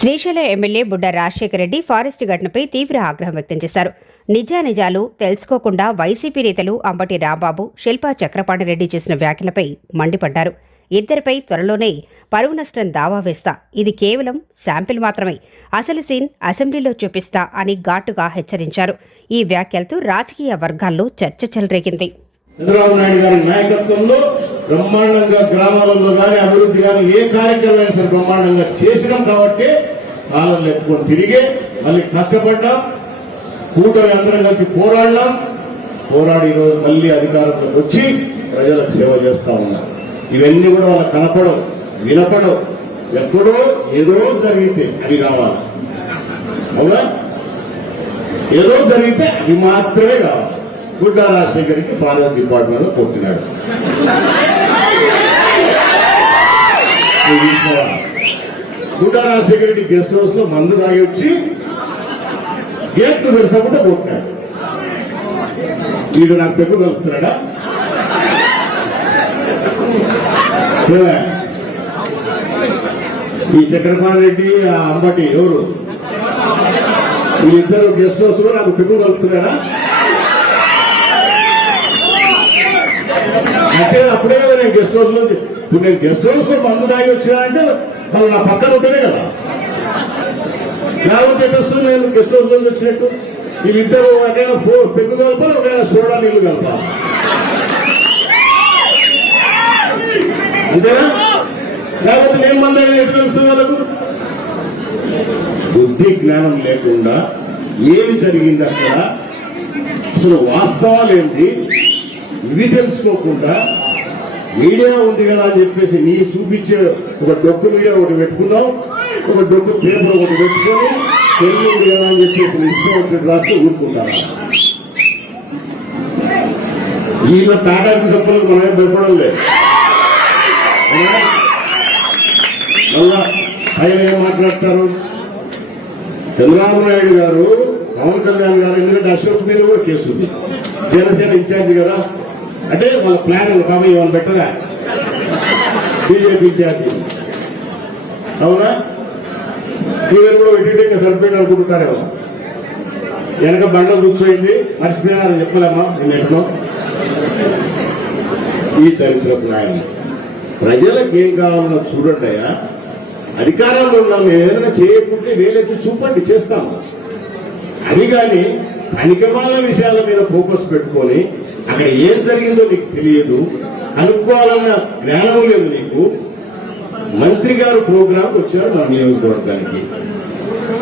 Srisailam MLA బుడ్డ Rajasekhara Reddy forest ఘటనపై తీవ్ర ఆగ్రహం వ్యక్తం చేశారు. నిజానిజాలు తెలుసుకోకుండా వైసీపీ నేతలు అంబటి రాంబాబు శిల్పా చక్రపాణిరెడ్డి చేసిన వ్యాఖ్యలపై మండిపడ్డారు. ఇద్దరిపై త్వరలోనే పరువు నష్టం దావా వేస్తా. ఇది కేవలం శాంపిల్ మాత్రమే. అసలు సీన్ అసెంబ్లీలో చూపిస్తా అని ఘాటుగా హెచ్చరించారు. ఈ వ్యాఖ్యలతో రాజకీయ వర్గాల్లో చర్చ చెలరేగింది. చంద్రబాబు నాయుడు గారి నాయకత్వంలో బ్రహ్మాండంగా గ్రామాలలో గాని అభివృద్ధి గాని ఏ కార్యక్రమం సరే బ్రహ్మాండంగా చేసినాం కాబట్టి కాలం ఎత్తుకొని తిరిగి మళ్ళీ కష్టపడ్డాం. కూటమి అందరం కలిసి పోరాడినాం పోరాడి ఈరోజు మళ్ళీ అధికారంలోకి వచ్చి ప్రజలకు సేవ చేస్తా ఉన్నాం. ఇవన్నీ కూడా వాళ్ళకి కనపడవు వినపడవు. ఎప్పుడో ఏదో జరిగితే అవి కావాలి అవునా? ఏదో జరిగితే అవి మాత్రమే కావాలి గుడ్డా రాజశేఖర్కి ఫారెస్ట్ డిపార్ట్మెంట్లో కొట్టినాడు గుడ్డా రాజశేఖర రెడ్డి గెస్ట్ హౌస్లో మందు తాగి వచ్చి గేట్ తెరసకుండా కొట్టాడు. వీడు నాకు పెగ్గు కలుపుతున్నాడా ఈ చక్రపాణ రెడ్డి ఆ అంబటి ఎవరు? వీళ్ళిద్దరు గెస్ట్ హౌస్లో నాకు పెగ్గు కలుపుతున్నారా అంటే అప్పుడే నేను గెస్ట్ హౌస్లో ఇప్పుడు నేను గెస్ట్ హౌస్లో మందు తాగి వచ్చినానంటే వాళ్ళు నా పక్కన ఉంటేనే కదా. లేకపోతే ఎట్టొస్తుంది నేను గెస్ట్ హౌస్ నుంచి వచ్చినట్టు. వీళ్ళిద్దరు ఒకైనా ఫో- పెగ్గు కలపాలి ఒకైనా సోడా నీళ్ళు కలపాలి. అంతేనా? లేకపోతే నేను మంది ఎటు తెలుస్తుంది వాళ్ళకు? బుద్ధి జ్ఞానం లేకుండా ఏమి జరిగింది అక్కడ? అసలు వాస్తవాలు ఏంటి? ఇవి తెలుసుకోకుండా మీడియా ఉంది కదా అని చెప్పేసి నీ చూపించే ఒక డొక్కు మీడియా ఒకటి పెట్టుకుందాం. ఒక డొక్కు పేపర్ ఒకటి పెట్టుకొని తెలుగు ఉంది కదా అని చెప్పేసి ఇష్టం ఒకటి రాస్తే ఊరుకుంటాను ఈయన తాటాకు చెప్పలకు మనమే దొరకడం లేదు. మళ్ళా ఆయన ఏం మాట్లాడతారు? చంద్రబాబు నాయుడు గారు పవన్ కళ్యాణ్ గారు ఎందుకంటే అశోక్ మీద కూడా కేసు ఉంది. జనసేన ఇన్ఛార్జ్ కదా. అంటే వాళ్ళ ప్లాన్ ఉంది కాబట్టి ఏమైనా పెట్టదా బీజేపీ ఇన్ఛార్జ్. అవునా? ఈవెన్ కూడా పెట్టింటే ఇంకా సరిపోయింది అనుకుంటున్నారేమో వెనక బండ కూర్చోయింది మర్చిపోయినారని చెప్పలేమా? నేను ఎట్లా? ఈ దరిద్ర ప్లాన్ ప్రజలకు ఏం కావాలన్నా చూడండి అయ్యా. అధికారంలో ఉన్నాం మేము ఏదైనా చేయకుంటే వేలెత్తి చూపండి చేస్తాము అది కానీ పనికిమాల విషయాల మీద ఫోకస్ పెట్టుకొని అక్కడ ఏం జరిగిందో నీకు తెలియదు. అనుకోవాలన్న జ్ఞానం లేదు నీకు. మంత్రి గారు ప్రోగ్రాం వచ్చారు మన నియోజకవర్గానికి.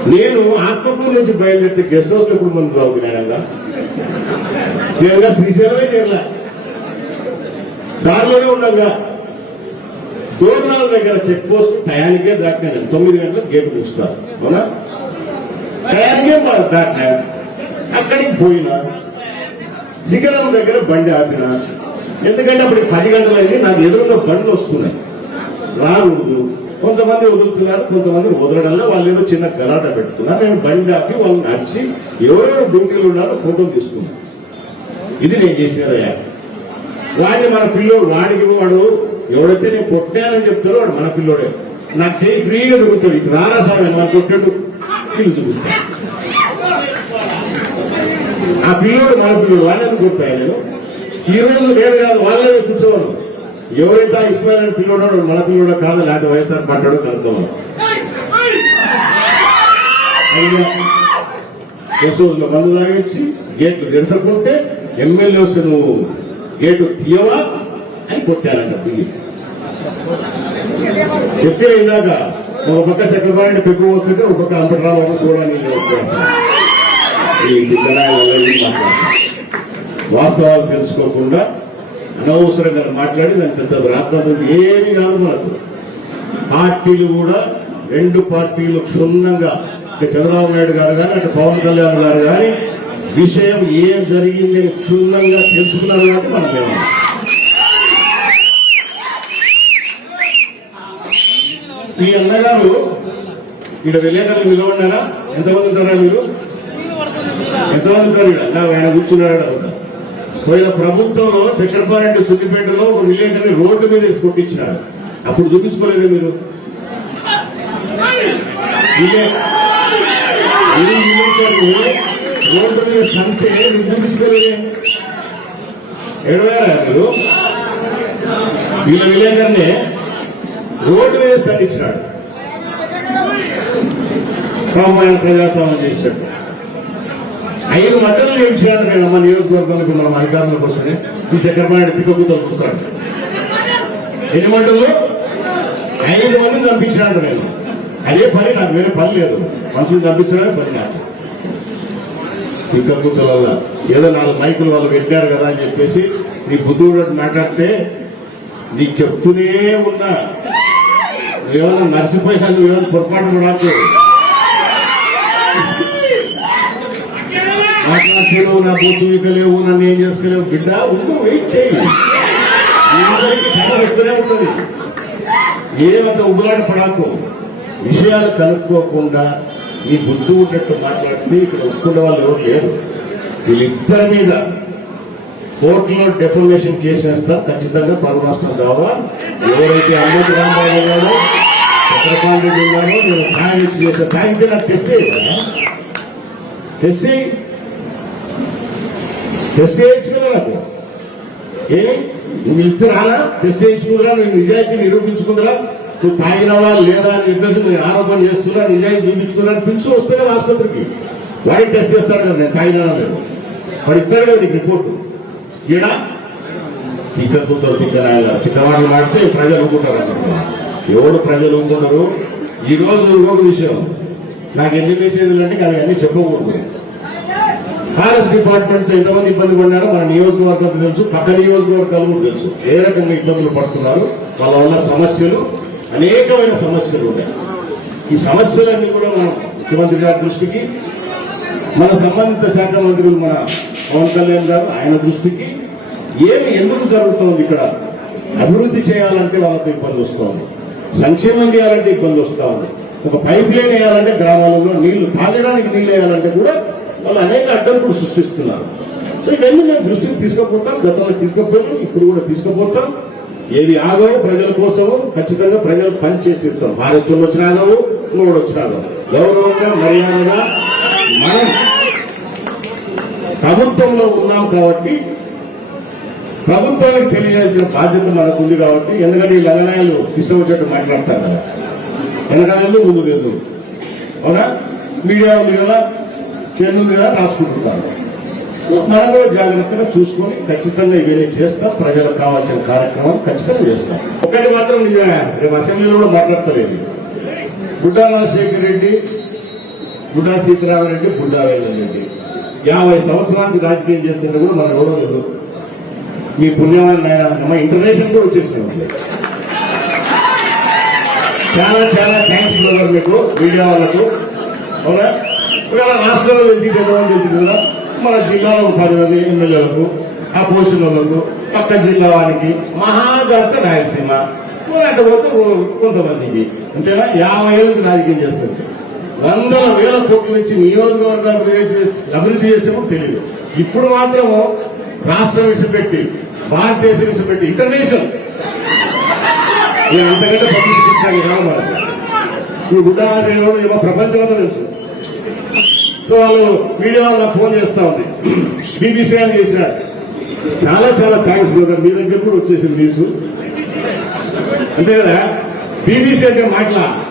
నేను ఆత్మకూరు నుంచి బయలుదేరితే గెస్ట్ హౌస్ ఎప్పుడు మంది బాగుతున్నాడంగా నేరుగా శ్రీశైలమే చేరలే. దారిలోనే ఉండగా. దూరణాల దగ్గర చెక్ పోస్ట్ టయానికే దాటినాను తొమ్మిది గంటలకు గేటు చూస్తారు అవునా? టయానికే వాళ్ళు దాటినా. అక్కడికి పోయినా. శిఖరం దగ్గర బండి ఆపిన. ఎందుకంటే అప్పుడు పది గంటలైంది నాకు ఎదురుగా బండ్లు వస్తున్నాయి. రాకూడదు. కొంతమంది వదులుతున్నారు కొంతమంది వదలడంలో వాళ్ళు ఏదో చిన్న గలాట పెట్టుకున్నారు. నేను బండి ఆపి వాళ్ళని నడిచి ఎవరెవరు డ్యూటీలు ఉన్నారో ఫోటోలు తీసుకున్నాను. ఇది నేను చేసేదయ్యా వాడిని మన పిల్లోడు వాడికి వాడు ఎవడైతే నేను కొట్టానని చెప్తారో వాడు మన పిల్లోడే. నాకు చేయి ఫ్రీగా దొరుకుతుంది. ఇటు రారా సార్ నేను కొట్టాడు. వీళ్ళు చూపిస్తాను ఆ పిల్లోడు మన పిల్లోడు వాడిని ఎందుకు నేను ఈ రోజు నేను కాదు వాళ్ళే కూర్చోవాలి. ఎవరైతే ఇస్మాయిల్ అని పిల్లోడో మన పిల్లోడో కాదు లేకపోతే వైఎస్ఆర్ పడ్డాడో కనుక్కోవాలి అయినా మందు తాగించి గేట్లు తెరసకుంటే ఎమ్మెల్యే వస్తే నువ్వు గేటు తీయవా అని కొట్టారంట బిల్లి. చెప్తే ఇందాక ఒక పక్క చక్రపాణి పెక్కు వస్తుంటే ఒక పక్క అంబటరావు చూడాలి వాస్తవాలు తెలుసుకోకుండా అనవసరంగా మాట్లాడి దాని పెద్ద రాత్రి ఏమి కాదు మనకు. పార్టీలు కూడా రెండు పార్టీలు క్షుణ్ణంగా చంద్రబాబు నాయుడు గారు కానీ అటు పవన్ కళ్యాణ్ గారు కానీ విషయం ఏం జరిగింది అని క్షుణ్ణంగా తెలుసుకున్నారు కాబట్టి మనం ఏమన్నా ఈ అన్నగారు ఇక్కడ విలేకరులు నిలబడినారా ఎంతమంది ఉంటారా మీరు? ఎంతమంది ఉంటారు ఆయన కూర్చున్నాడు. పోయిన ప్రభుత్వంలో చక్రపారెడ్డి సుద్దిపేటలో ఒక విలేకరిని రోడ్డు మీద వేసి కొట్టించినాడు. అప్పుడు చూపించుకోలేదే మీరు? రోడ్డు మీద సంతే నువ్వు చూపించుకోలేదే? ఎడవేరా మీరు? వీళ్ళ విలేకరుని రోడ్డు మీద స్తంభించినాడు పాపమైన ప్రజాస్వామ్యం చేశాడు. ఐదు మంటలు చేయించాడు నేను అమ్మ నియోజకవర్గానికి మనం అధికారంలోకి వస్తుంది ఈ చక్రపాణి తిక్కబుద్ధలు కూర్చోడు ఎన్ని మంటలు ఐదు మందిని చంపించినాడు నేను. అదే పని నాకు వేరే పని లేదు. మనుషులు చంపించడమే పని నాకు. తిక్కబుద్ధల ఏదో నాలుగు మైకులు వాళ్ళు పెట్టారు కదా అని చెప్పేసి నీ బుద్ధుడు మాట్లాడితే నీకు చెప్తూనే ఉన్నా. ఏమైనా నర్సిపోయినా ఏమైనా పొరపాటు కూడా ఆకాశంలో నా బొత్తు లేవు నన్ను ఏం చేసుకోలేవు. బిడ్డ ఉండు వెయిట్ చేయి. వస్తూనే ఉంటుంది ఏమంత ఉబులాట పడాకు. విషయాలు కనుక్కోకుండా నీ బుద్ధి ఉన్నట్టు మాట్లాడితే ఇక్కడ ఒప్పుకున్న వాళ్ళు ఎవరు లేరు. వీళ్ళిద్దరి మీద కోర్టులో డెఫర్మేషన్ కేసు వేస్తాం. ఖచ్చితంగా పరువు నష్టం ఎవరైతే అమ్మటి రాంబాబు గారు చక్రపాణి గారు నేను న్యాయం ఇచ్చి చేసే థ్యాంక్ నాకు టెస్ట్ టెస్ట్ టెస్ట్ చేయొచ్చు నాకు ఏ? నువ్వు ఇస్తే రాలా టెస్ట్ చేయించుకుందిరా నేను నిజాయితీ నిరూపించుకుందరా? నువ్వు తాగినవా లేదా అని చెప్పేసి నేను ఆరోపణ చేస్తున్నా నిజాయితీ చూపించుకున్నా అని పిలిచి వస్తే ఆసుపత్రికి. వాడి టెస్ట్ చేస్తాడు కదా నేను తాగినా లేదు? వాడు ఇస్తారు కదా నీకు రిపోర్టు ఈడ? తిక్క కూతురు తిక్కనాయన తిక్కవాళ్ళు మాడితే ప్రజలు ఊరుకుంటారు ఎవరు ప్రజలు ఊరుకున్నారు ఈ రోజు ఇంకొక విషయం. నాకు ఎన్ని మెసేజ్లు అంటే అవి అన్ని చెప్పకూడదు. ఫారెస్ట్ డిపార్ట్మెంట్ ఎంతమంది ఇబ్బంది పడినారో మన నియోజకవర్గం తెలుసు పక్క నియోజకవర్గాలు కూడా తెలుసు. ఏ రకంగా ఇబ్బందులు పడుతున్నారు? వాళ్ళ వల్ల సమస్యలు అనేకమైన సమస్యలు ఉన్నాయి. ఈ సమస్యలన్నీ కూడా మనం ముఖ్యమంత్రి గారి దృష్టికి మన సంబంధిత శాఖ మంత్రులు మన పవన్ కళ్యాణ్ గారు ఆయన దృష్టికి ఏమి ఎందుకు జరుగుతోంది ఇక్కడ? అభివృద్ధి చేయాలంటే వాళ్ళతో ఇబ్బంది వస్తోంది సంక్షేమం చేయాలంటే ఇబ్బంది వస్తూ ఉంది. ఒక పైప్ లైన్ వేయాలంటే గ్రామాలలో నీళ్ళు తాగడానికి నీళ్ళు వేయాలంటే కూడా వాళ్ళు అనేక అడ్డంకులు సృష్టిస్తున్నారు. సో ఇవన్నీ మేము దృష్టికి తీసుకుపోతాం గతంలో తీసుకుపోయాం ఇప్పుడు కూడా తీసుకుపోతాం. ఏవి ఆగవు ప్రజల కోసము ఖచ్చితంగా ప్రజలు పనిచేసి ఇస్తాం భారత్లో వచ్చిన ఆగవు ఇంకోటి వచ్చిన ఆగవు గౌరవంగా మర్యాదగా మనం ప్రభుత్వంలో ఉన్నాం కాబట్టి ప్రభుత్వానికి తెలియజేసిన బాధ్యత మనకు ఉంది కాబట్టి ఎందుకంటే ఈ లగనాయాలు ఇష్టం వచ్చేట్టు మాట్లాడతారు కదా. వెనకాలేదు ముందు లేదు? అవునా? మీడియా ఉంది కదా. చేను మీద రాసుకుంటున్నారు. మనం జాగ్రత్తగా చూసుకొని ఖచ్చితంగా ఇవన్నీ చేస్తాం ప్రజలకు కావాల్సిన కార్యక్రమం ఖచ్చితంగా చేస్తాం. ఒకటి మాత్రం నిజమే రేపు అసెంబ్లీలో కూడా మాట్లాడతలేదు. బుడ్డా రాజశేఖర్ రెడ్డి బుడ్డా సీతారామరెడ్డి బుడ్డా రెడ్డి. యాభై సంవత్సరానికి రాజకీయం చేస్తుంటే కూడా మనం ఎవరో లేదు. మీ పుణ్యమైన మా ఇంటర్నేషనల్ కూడా వచ్చేసింది. చాలా చాలా థ్యాంక్స్ బ్రదర్ మీకు మీడియా వాళ్ళకు. అవునా? ఒకవేళ రాష్ట్రంలో తెలిసి ఎంతమంది కదా మన జిల్లాలో ఒక పది మంది ఎమ్మెల్యేలకు అపోజిషన్ వాళ్ళకు పక్క జిల్లా వారికి మహాగర్త రాయలసీమ. మరి పోతే కొంతమందికి అంతేనా? యాభై ఏళ్ళకి రాజకీయం చేస్తుంది వందల వేల కోట్ల నుంచి నియోజకవర్గాలు అభివృద్ధి- అభివృద్ధి తెలియదు ఇప్పుడు మాత్రం రాష్ట్రం విడిచిపెట్టి భారతదేశం విడిచిపెట్టి ఇంటర్నేషనల్. నేను అంతకంటే పబ్లిసిటీ కాదు ఈ గుడ్డవారి ఏమో ప్రపంచం అంతా తెలుసు. సో వాళ్ళు మీడియా వాళ్ళు ఫోన్ చేస్తా ఉంది. బీబీసీ అని చేశారు. చాలా చాలా థ్యాంక్స్ బ్రదర్ మీ దగ్గర కూడా వచ్చేసింది న్యూస్ అంతే కదా? బీబీసీ అంటే మాటల?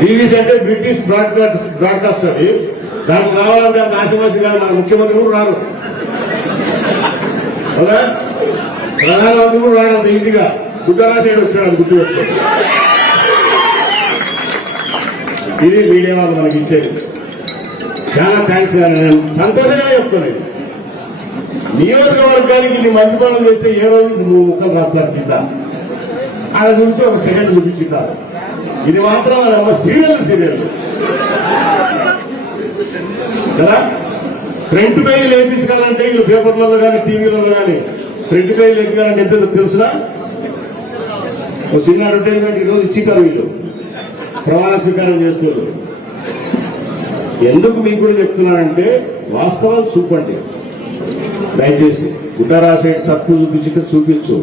బీబీసీ అంటే బ్రిటిష్ బ్రాడ్కాస్ట్ బ్రాడ్కాస్ట్ అది. దానికి రావాలంటే అంత ఆశమాసి కాదు. మన ముఖ్యమంత్రి కూడా రారు. అవునా ప్రధానమంత్రి కూడా రాడు అంత ఈజీగా గుడ్డరాసేడు వచ్చాడు అది గుర్తుపెట్టుకో. ఇది మీడియా వాళ్ళు మనకి ఇచ్చేది. చాలా థ్యాంక్స్ సంతోషంగా చెప్తాను నియోజకవర్గానికి నీ మంచి పనులు చేస్తే ఏ రోజు నువ్వు ముఖం రాస్తారు కింద? ఆయన గురించి ఒక సెకండ్ చూపించుతారు ఇది మాత్రం సీరియల్ సీరియల్ కదా? ప్రింట్ పేజీలు వేయించాలంటే వీళ్ళు పేపర్లలో కానీ టీవీలలో కానీ ప్రింట్ పేజీలు ఎక్కాలంటే ఎంత తెలుసునా? ఒక చిన్న అడ్వర్టైజ్మెంట్ ఈరోజు ఇచ్చిటారు వీళ్ళు ప్రమాణ స్వీకారం చేస్తున్నారు ఎందుకు మీకు కూడా చెప్తున్నానంటే వాస్తవాలు చూపండి. దయచేసి ఉత్తరాసైడ్ తప్పు చూపించి చూపించు.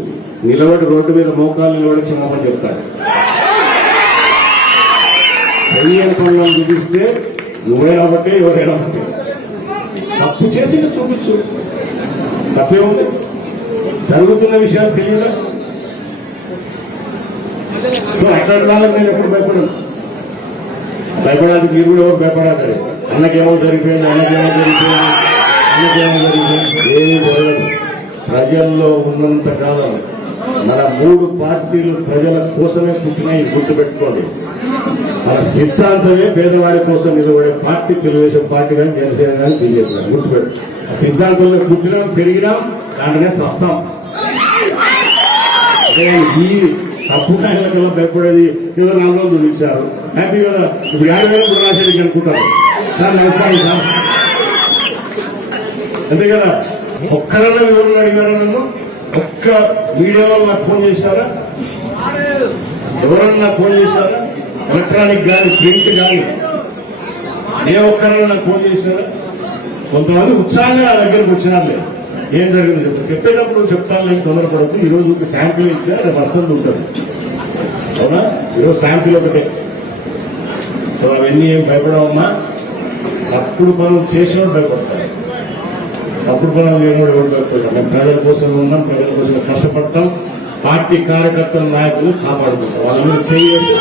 నిలబడి రోడ్డు మీద మోకాలు నిలబడి చిన్నమని చెప్తారు చెయ్యని పనులను చూపిస్తే నువ్వైనా ఒకటే ఎవరైనా ఒకటే తప్పు చేసి చూపించు. తప్పేముంది? జరుగుతున్న విషయాలు తెలియదా? సో అట్లా నేను ఎప్పుడు భయపడను. భయపడాలి మీరు కూడా ఎవరు భయపడాలి? అన్నకేమో జరిగిపోయింది అన్నకేమో జరిగిపోయింది అన్నకేమో జరిగిపోయింది. ఏమీ జరగదు. ప్రజల్లో ఉన్నంత కాలం మన మూడు పార్టీలు ప్రజల కోసమే పుట్టినాయి గుర్తుపెట్టుకోండి. మన సిద్ధాంతమే పేదవాడి కోసం నిలబడే పార్టీ తెలుగుదేశం పార్టీ కానీ జనసేన కానీ బీజేపీ కానీ గుర్తుపెట్టు ఆ సిద్ధాంతంలో పుట్టినాం పెరిగినాం దాంట్లోనే సస్తాం. అదే ఈ తప్పు కాయలకల్లా భయపడేది? ఏదో నాలుగు రోజులు చూపించారు హ్యాపీ కదా? ఇప్పుడు యాభై వేలు కూడా రాసేది అనుకుంటారు. సార్ నమస్కారం సార్ అంతే కదా? ఒక్కరన్నా వివరణ అడిగారా నన్ను? ఒక్క మీడియా వాళ్ళు నాకు ఫోన్ చేశారా? ఎవరన్నా నాకు ఫోన్ చేశారా? ఎలక్ట్రానిక్ కానీ ప్రింట్ కానీ ఏ ఒక్కరన్నా నాకు ఫోన్ చేశారా? కొంతమంది ఉత్సాహంగా నా దగ్గరకు వచ్చినారులే. ఏం జరిగింది చెప్తాను చెప్పేటప్పుడు చెప్తాను నేను తొందరపడద్దు. ఈ రోజు ఒక శాంపిల్ ఇచ్చా రేపు వస్తుంది ఉంటుంది అవునా? ఈరోజు శాంపిల్ ఒకటే. సో అవన్నీ ఏం భయపడవమ్మా? అప్పుడు మనం చేసినోడు భయపడతారు అప్పుడు మనం లేనివాడు ఎవరు భయపడతాం మేము ప్రజల కోసం ఉన్నాం ప్రజల కోసం కష్టపడతాం. పార్టీ కార్యకర్తల నాయకులు కాపాడుకుంటాం. వాళ్ళు చేయాలి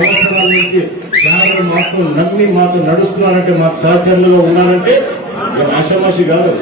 సంవత్సరాల నుంచి కేవలం మాతో నమ్మి మాతో నడుస్తున్నారంటే మాకు సహచరులుగా ఉన్నారంటే ఇది ఆషామాషి కాదు.